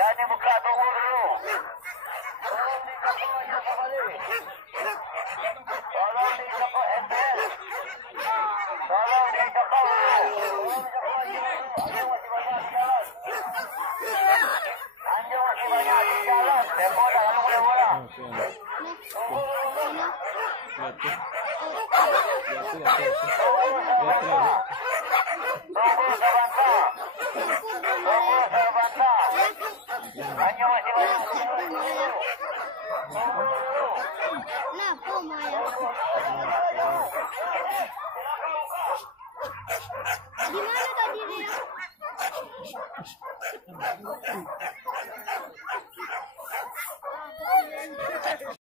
Jangan buka, tunggu dulu. Tolong dicopot MPL. Tolong dicopot dulu. Anjing masih banyak di jalan. Anjing masih banyak di jalan. Tempo dah lalu boleh bola. Tunggu sebentar. Anjing masih banyak di jalan. Di mana tadi dia?